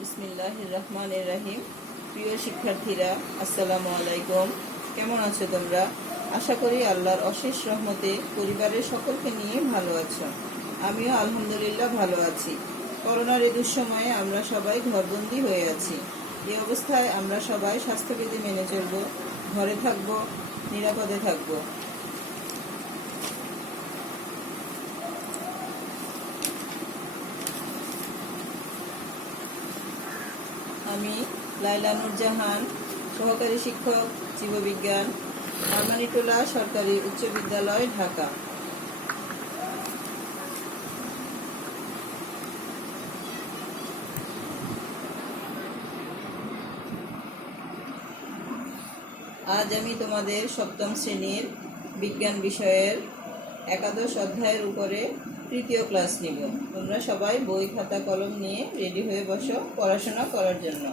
বিসমিল্লাহির রহমানির রহিম। প্রিয় শিক্ষার্থীরা, আসসালামু আলাইকুম। কেমন আছো তোমরা? আশা করি আল্লাহর অশেষ রহমতে পরিবারের সকলকে নিয়ে ভালো আছো। আমিও আলহামদুলিল্লাহ ভালো আছি। করোনার এই দুঃসময়ে আমরা সবাই ঘরবন্দি হয়ে আছি। এই অবস্থায় আমরা সবাই স্বাস্থ্যবিধি মেনে চলব, ঘরে থাকব, নিরাপদে থাকব। আমি লাইলা নূর জাহান, সহকারী শিক্ষক, জীববিজ্ঞান, আরমানিটোলা সরকারি উচ্চ বিদ্যালয়, ঢাকা। আজ আমি তোমাদের সপ্তম শ্রেণীর বিজ্ঞান বিষয়ের একাদশ অধ্যায়ের উপরে তৃতীয় ক্লাস নিব। তোমরা সবাই বই, খাতা, কলম নিয়ে রেডি হয়ে বসো পড়াশোনা করার জন্য।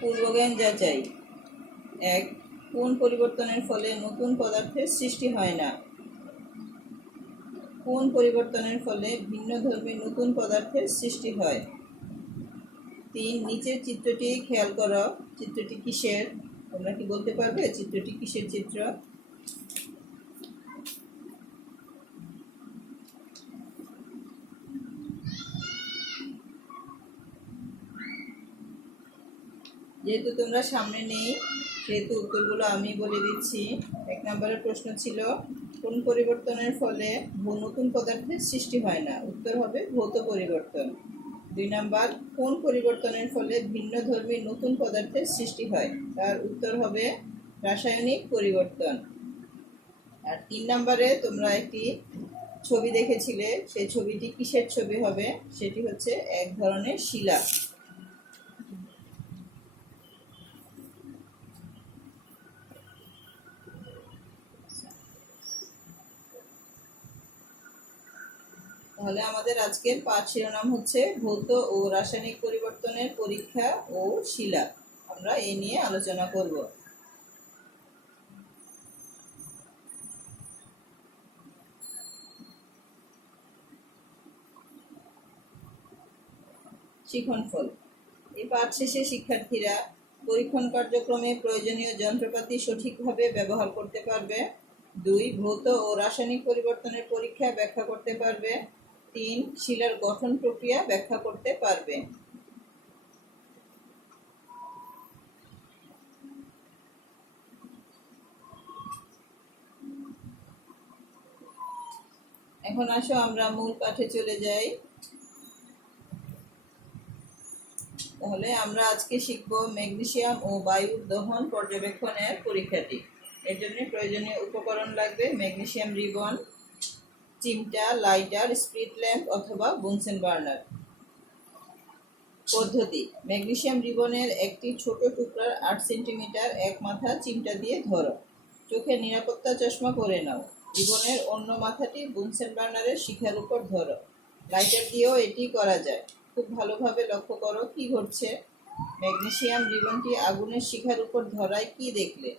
পূর্বজ্ঞান যাচাই। 1. কোন পরিবর্তনের ফলে নতুন পদার্থের সৃষ্টি হয় না? কোন পরিবর্তনের ফলে ভিন্নধর্মী নতুন পদার্থের সৃষ্টি হয়? 3. নিচের চিত্রটি খেয়াল করো। চিত্রটি কিসের? তোমরা কি বলতে পারবে চিত্রটি কিসের চিত্র? যেহেতু তোমরা সামনে নেই, সেহেতু উত্তরগুলো আমি বলে দিচ্ছি। 1 নম্বরের প্রশ্ন ছিল, কোন পরিবর্তনের ফলে নতুন পদার্থের সৃষ্টি হয় না? উত্তর হবে ভৌত পরিবর্তন। 2 নাম্বার, কোন পরিবর্তনের ফলে ভিন্নধর্মী নতুন পদার্থের সৃষ্টি হয়? তার উত্তর হবে রাসায়নিক পরিবর্তন। আর 3 নম্বরে তোমরা একটি ছবি দেখেছিলে, সেই ছবিটি কিসের ছবি হবে? সেটি হচ্ছে এক ধরনের শিলা। তাহলে আমাদের আজকের পাঠ শিরোনাম হচ্ছে ভৌত ও রাসায়নিক পরিবর্তনের পরীক্ষা ও শিলা। আমরা এই নিয়ে আলোচনা করব। শিক্ষণফল। এই পাঠ শেষে শিক্ষার্থীরা পরীক্ষণ কার্যক্রমে প্রয়োজনীয় যন্ত্রপাতি সঠিকভাবে ব্যবহার করতে পারবে। 2. ভৌত ও রাসায়নিক পরিবর্তনের পরীক্ষা ব্যাখ্যা করতে পারবে। 3. শিলার গঠন প্রক্রিয়া ব্যাখ্যা করতে পারবে। এখন আসো আমরা মূল পাঠে চলে যাই। তাহলে আমরা আজকে শিখব ম্যাগনেসিয়াম ও বায়ুর দহন পর্যবেক্ষণের পরীক্ষাটি। এর জন্য প্রয়োজনীয় উপকরণ লাগবে ম্যাগনেসিয়াম রিবন, চিমটা, লাইটার, স্পিরিট ল্যাম্প অথবা বুনসেন বার্নার। পদ্ধতি: ম্যাগনেসিয়াম রিবনের একটি ছোট টুকরার 8 সেন্টিমিটার এক মাথা চিমটা দিয়ে ধরো। চোখের নিরাপত্তা চশমা পরে নাও। রিবনের অন্য মাথাটি বুনসেন বার্নারের শিখার উপর ধরো। লাইটার দিয়েও এটি করা যায়। খুব ভালোভাবে লক্ষ্য করো কি ঘটছে। ম্যাগনেসিয়াম রিবনটি আগুনের শিখার উপর ধরায় কি দেখলে?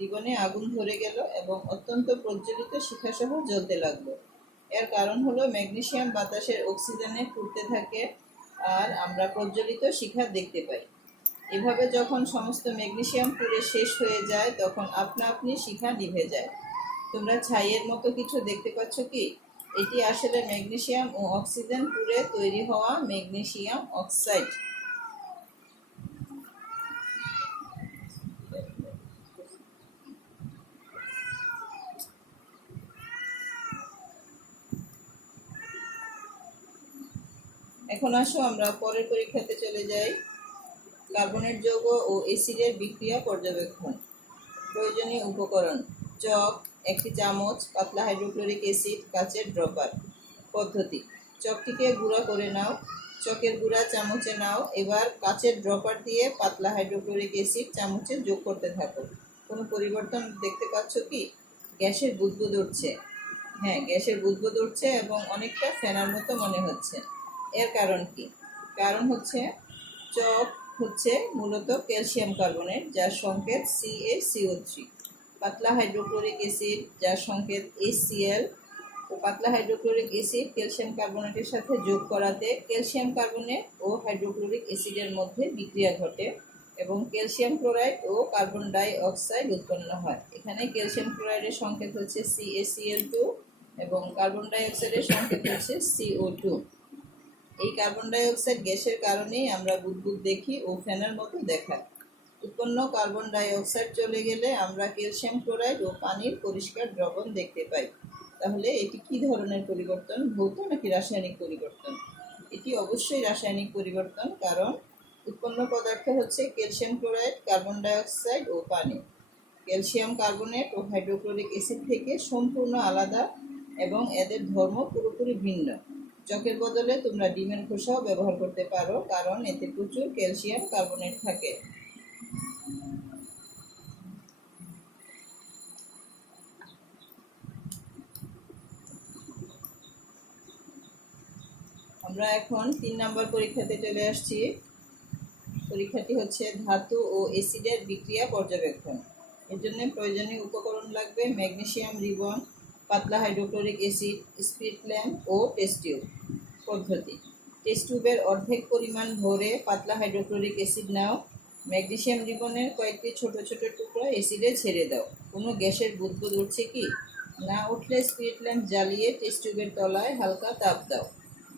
রিবনে আগুন ধরে গেল এবং অত্যন্ত প্রজ্বলিত শিখাসহ জ্বলতে লাগলো। এর কারণ হলো ম্যাগনেসিয়াম বাতাসের অক্সিজেনে পুড়তে থাকে আর আমরা প্রজ্বলিত শিখা দেখতে পাই। এভাবে যখন সমস্ত ম্যাগনেসিয়াম পুড়ে শেষ হয়ে যায় তখন আপনা আপনি শিখা নিভে যায়। তোমরা ছাইয়ের মতো কিছু দেখতে পাচ্ছ কি? এটি আসলে ম্যাগনেসিয়াম ও অক্সিজেন পুড়ে তৈরি হওয়া ম্যাগনেসিয়াম অক্সাইড। এখন আসো আমরা পরের পরীক্ষাতে চলে যাই। কার্বনেট যৌগ ও অ্যাসিডের বিক্রিয়া পর্যবেক্ষণ। প্রয়োজনীয় উপকরণ: চক, একটি চামচ, পাতলা হাইড্রোক্লোরিক অ্যাসিড, কাচের ড্রপার। পদ্ধতি: চকটিকে গুঁড়া করে নাও। চকের গুঁড়া চামচে নাও। এবার কাচের ড্রপার দিয়ে পাতলা হাইড্রোক্লোরিক অ্যাসিড চামচে যোগ করতে থাকো। কোনো পরিবর্তন দেখতে পাচ্ছ কি? গ্যাসের বুদবুদ উঠছে। হ্যাঁ, গ্যাসের বুদবুদ উঠছে এবং অনেকটা ফেনার মতো মনে হচ্ছে। এর কারণ কি? কারণ হচ্ছে চক হচ্ছে মূলত ক্যালসিয়াম কার্বনেট, যার সংকেত CaCO3। পাতলা হাইড্রোক্লোরিক অ্যাসিড যার সংকেত HCl ও পাতলা হাইড্রোক্লোরিক অ্যাসিড ক্যালসিয়াম কার্বনেটের সাথে যোগ করাতে ক্যালসিয়াম কার্বনেট ও হাইড্রোক্লোরিক অ্যাসিডের মধ্যে বিক্রিয়া ঘটে এবং ক্যালসিয়াম ক্লোরাইড ও কার্বন ডাই অক্সাইড উৎপন্ন হয়। এখানে ক্যালসিয়াম ক্লোরাইডের সংকেত হচ্ছে CaCl2 এবং কার্বন ডাই অক্সাইডের সংকেত হচ্ছে CO2। এই কার্বন ডাই অক্সাইড গ্যাসের কারণেই আমরা বুদবুদ দেখি ও ফ্যানের মতো দেখায়। উৎপন্ন কার্বন ডাই অক্সাইড চলে গেলে আমরা ক্যালসিয়াম ক্লোরাইড ও পানির পরিষ্কার দ্রবণ দেখতে পাই। তাহলে এটি কি ধরনের পরিবর্তন, ভৌত নাকি রাসায়নিক পরিবর্তন? এটি অবশ্যই রাসায়নিক পরিবর্তন, কারণ উৎপন্ন পদার্থ হচ্ছে calcium chloride, carbon die oxide ও পানি। ক্যালসিয়াম কার্বনেট ও হাইড্রোক্লোরিক অ্যাসিড থেকে সম্পূর্ণ আলাদা এবং এদের ধর্ম পুরোপুরি ভিন্ন। চকের বদলে তোমরা ডিমের খোসাও ব্যবহার করতে পারো, কারণ এতে প্রচুর ক্যালসিয়াম কার্বনেট থাকে। আমরা এখন 3 নম্বর পরীক্ষাতে চলে আসছি। পরীক্ষাটি হচ্ছে ধাতু ও অ্যাসিডের বিক্রিয়া পর্যবেক্ষণ। এর জন্য প্রয়োজনীয় উপকরণ লাগবে ম্যাগনেসিয়াম রিবন, পাতলা হাইড্রোক্লোরিক অ্যাসিড, স্পিরিট ল্যাম্প ও টেস্ট টিউব। পদ্ধতি: টেস্ট টিউবের অর্ধেক পরিমাণ ভরে পাতলা হাইড্রোক্লোরিক অ্যাসিড নাও। ম্যাগনেসিয়াম রিবনের কয়েকটি ছোট ছোট টুকরা অ্যাসিডে ছেড়ে দাও। কোনো গ্যাসের বুদবুদ উঠছে কি? না উঠলে স্পিরিট ল্যাম্প জ্বালিয়ে টেস্ট টিউবের তলায় হালকা তাপ দাও।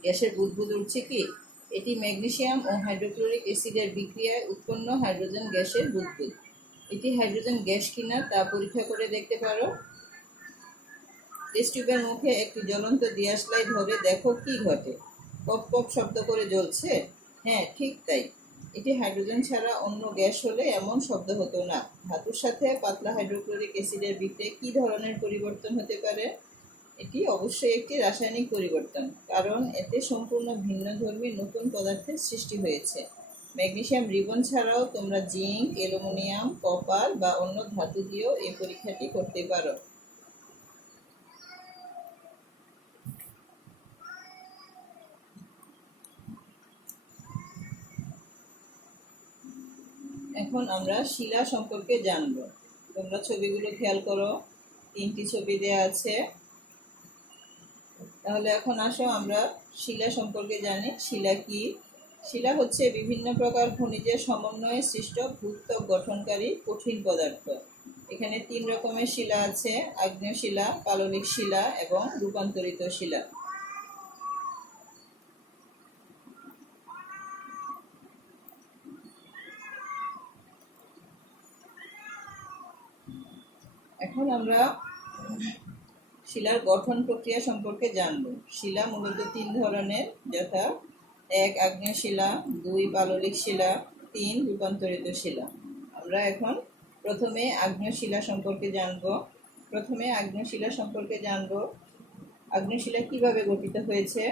গ্যাসের বুদবুদ উঠছে কি? এটি ম্যাগনেসিয়াম ও হাইড্রোক্লোরিক অ্যাসিডের বিক্রিয়ায় উৎপন্ন হাইড্রোজেন গ্যাসের বুদবুদ। এটি হাইড্রোজেন গ্যাস কিনা তা পরীক্ষা করে দেখতে পারো। টেস্ট টিউবের মুখে একটি জ্বলন্ত দিয়াশলাই ধরে দেখো কি ঘটে। পপ পপ শব্দ করে জ্বলছে। হ্যাঁ, ঠিক তাই। এটি হাইড্রোজেন ছাড়া অন্য গ্যাস হলে এমন শব্দ হতো না। ধাতুর সাথে পাতলা হাইড্রোক্লোরিক অ্যাসিডের বিক্রিয়ায় কি ধরনের পরিবর্তন হতে পারে? এটি অবশ্যই একটি রাসায়নিক পরিবর্তন, কারণ এতে সম্পূর্ণ ভিন্নধর্মী নতুন পদার্থের সৃষ্টি হয়েছে। ম্যাগনেসিয়াম রিবন ছাড়াও তোমরা জিঙ্ক, অ্যালুমিনিয়াম, কপার বা অন্য ধাতু দিয়েও এই পরীক্ষাটি করতে পারো। এখন আমরা শিলা সম্পর্কে জানব। তোমরা ছবিগুলো খেয়াল করো, 3টি ছবি দেওয়া আছে। তাহলে এখন আসো আমরা শিলা সম্পর্কে জানি। শিলা কি? শিলা হচ্ছে বিভিন্ন প্রকার খনিজের সমন্বয়ে সৃষ্ট ভূত্বক গঠনকারী কঠিন পদার্থ। এখানে 3 রকমের শিলা আছে: আগ্নেয় শিলা, পাললিক শিলা এবং রূপান্তরিত শিলা। এখন আমরা শিলার গঠন প্রক্রিয়া সম্পর্কে জানব। শিলা মূলত 3 ধরনের, যথা 1 আগ্নেয় শিলা, 2 পাললিক শিলা, 3 রূপান্তরিত শিলা। আমরা এখন প্রথমে আগ্নেয় শিলা সম্পর্কে জানব। আগ্নেয় শিলা কিভাবে গঠিত হয়েছে?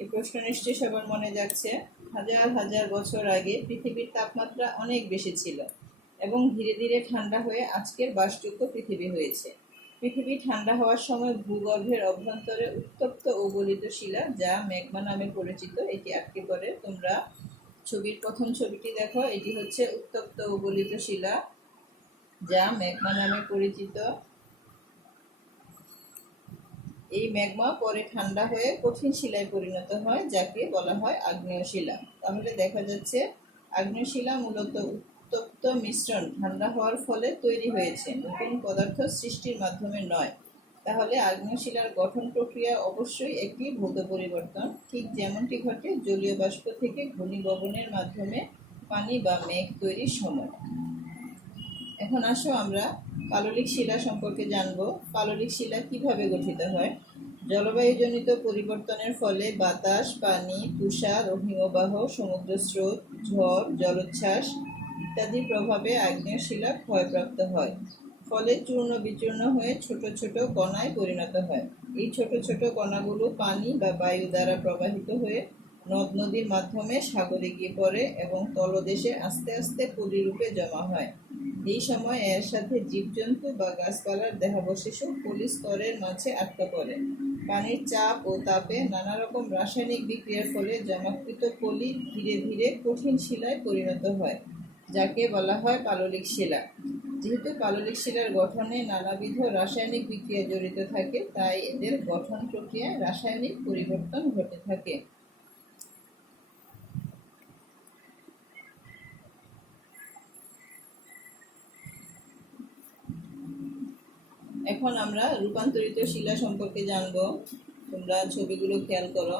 এই প্রশ্ন নিশ্চয়ই সবার মনে যাচ্ছে। হাজার হাজার বছর আগে পৃথিবীর তাপমাত্রা অনেক বেশি ছিল এবং ধীরে ধীরে ঠান্ডা হয়ে আজকের বাসযোগ্য পৃথিবী হয়েছে। পৃথিবী ঠান্ডা হওয়ার সময় ভূগর্ভের অভ্যন্তরে উত্তপ্ত ও গলিত শিলা, যা ম্যাগমা নামে পরিচিত, এটি আটকে পড়ে। তোমরা ছবির প্রথম ছবিটি দেখো, এটি হচ্ছে উত্তপ্ত ও গলিত শিলা, যা ম্যাগমা নামে পরিচিত। এই ম্যাগমা পরে ঠান্ডা হয়ে কঠিন শিলায় পরিণত হয়, যাকে বলা হয় আগ্নেয় শিলা। তাহলে দেখা যাচ্ছে আগ্নেয় শিলা মূলত উত্তপ্ত মিশ্রণ ঠান্ডা হওয়ার ফলে তৈরি হয়েছে, নতুন পদার্থ সৃষ্টির মাধ্যমে নয়। তাহলে আগ্নেয় শিলার গঠন প্রক্রিয়া অবশ্যই একটি ভৌত পরিবর্তন, ঠিক যেমনটি ঘটে জলীয় বাষ্প থেকে ঘনীভবনের মাধ্যমে পানি বা মেঘ তৈরির সময়। এখন আসো আমরা পাললিক শিলা সম্পর্কে জানব। পাললিক শিলা কিভাবে গঠিত হয়? জলবায়ুজনিত পরিবর্তনের ফলে বাতাস, পানি, তুষার ও হিমবাহ, সমুদ্র স্রোত, ঝড়, জলোচ্ছ্বাস ইত্যাদির প্রভাবে আগ্নেয় শিলা ক্ষয়প্রাপ্ত হয়। ফলে চূর্ণ বিচূর্ণ হয়ে ছোট ছোট কণায় পরিণত হয়। এই ছোট ছোট কণাগুলো পানি বা বায়ু দ্বারা প্রবাহিত হয়ে নদ নদীর মাধ্যমে সাগরে গিয়ে পড়ে এবং তলদেশে আস্তে আস্তে পলিরূপে জমা হয়। এই সময় এর সাথে জীবজন্তু বা গাছপালার দেহাবশেষও পলি স্তরের মাঝে আটকা পড়ে। পানির চাপ ও তাপে নানা রকম রাসায়নিক বিক্রিয়ার ফলে জমাকৃত পলি ধীরে ধীরে কঠিন শিলায় পরিণত হয়, যাকে বলা হয় পাললিক শিলা। যেহেতু পাললিক শিলার গঠনে নানাবিধ রাসায়নিক বিক্রিয়া জড়িত থাকে, তাই এদের গঠন প্রক্রিয়ায় রাসায়নিক পরিবর্তন ঘটে থাকে। এখন আমরা রূপান্তরিত শিলা সম্পর্কে জানব। তোমরা ছবিগুলো খেয়াল করো।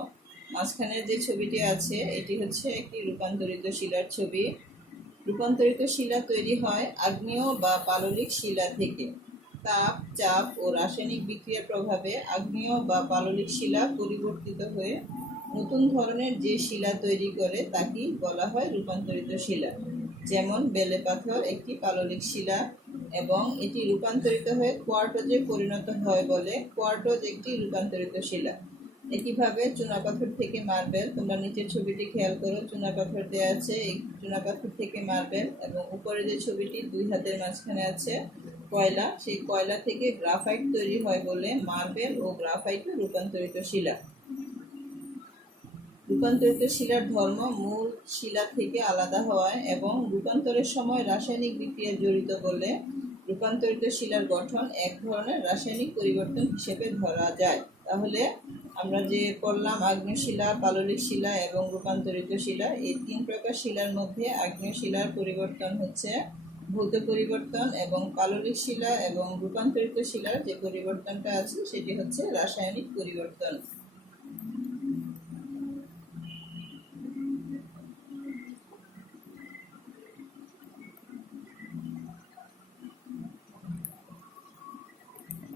মাঝখানে যে ছবিটি আছে এটি হচ্ছে একটি রূপান্তরিত শিলার ছবি। রূপান্তরিত শিলা তৈরি হয় আগ্নেয় বা পাললিক শিলা থেকে। তাপ, চাপ ও রাসায়নিক বিক্রিয়ার প্রভাবে আগ্নেয় বা পাললিক শিলা পরিবর্তিত হয়ে নতুন ধরনের যে শিলা তৈরি করে তাকেই বলা হয় রূপান্তরিত শিলা। যেমন বেলে পাথর একটি পাললিক শিলা এবং এটি রূপান্তরিত হয়ে কোয়ার্টজে পরিণত হয় বলে কোয়ার্টজ একটি রূপান্তরিত শিলা। একইভাবে চুনাপাথর থেকে মার্বেল, তোমরা নিচের ছবিটি খেয়াল করো, চুনাপাথর দেওয়া আছে, এই চুনাপাথর থেকে মার্বেল, এবং উপরে যে ছবিটি দুই হাতের মাঝখানে আছে কয়লা, সেই কয়লা থেকে গ্রাফাইট তৈরি হয় বলে মার্বেল ও গ্রাফাইটও রূপান্তরিত শিলা। রূপান্তরিত শিলার ধর্ম মূল শিলা থেকে আলাদা হওয়ায় এবং রূপান্তরের সময় রাসায়নিক বিক্রিয়া জড়িত বলে রূপান্তরিত শিলার গঠন এক ধরনের রাসায়নিক পরিবর্তন হিসেবে ধরা যায়। তাহলে আমরা যে পড়লাম আগ্নেয় শিলা, পাললিক শিলা এবং রূপান্তরিত শিলা, এই তিন প্রকার শিলার মধ্যে আগ্নেয় শিলার পরিবর্তন হচ্ছে ভৌত পরিবর্তন এবং পাললিক শিলা এবং রূপান্তরিত শিলার যে পরিবর্তনটা আছে সেটি হচ্ছে রাসায়নিক পরিবর্তন।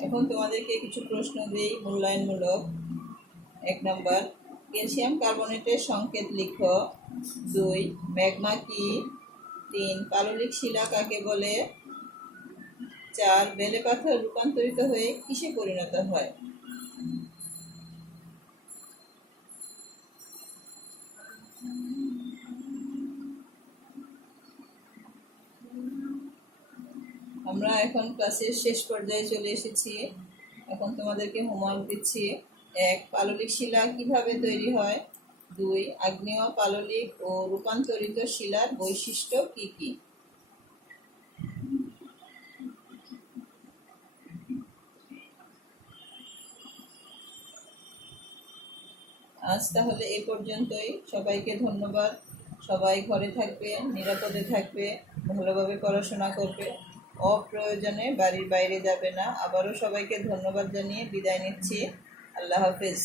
এখন তোমাদেরকে কিছু প্রশ্ন দিই মূল্যায়নমূলক। 1 নম্বর, ক্যালসিয়াম কার্বনেটের সংকেত লিখো। 2, ম্যাগমা কি? 3, পাললিক শিলা কাকে বলে? 4, বেলে পাথর রূপান্তরিত হয়ে কিসে পরিণত হয়? আমরা এখন ক্লাসের শেষ পর্যায়ে চলে এসেছি। এখন তোমাদেরকে হোমওয়ার্ক দিচ্ছি। 1, পাললিক শিলা কিভাবে তৈরি হয়? 2, আগ্নেয়, পাললিক ও রূপান্তরিত শিলার বৈশিষ্ট্য কি কি? আজ তাহলে এই পর্যন্তই। সবাইকে ধন্যবাদ। সবাই ঘরে থাকবে, নিরাপদে থাকবে, ভালোভাবে পড়াশোনা করবে, অপ্রয়োজনে বাড়ির বাইরে যাবে না। আবারও সবাইকে ধন্যবাদ জানিয়ে বিদায় নিচ্ছি। আল্লাহ হাফেজ।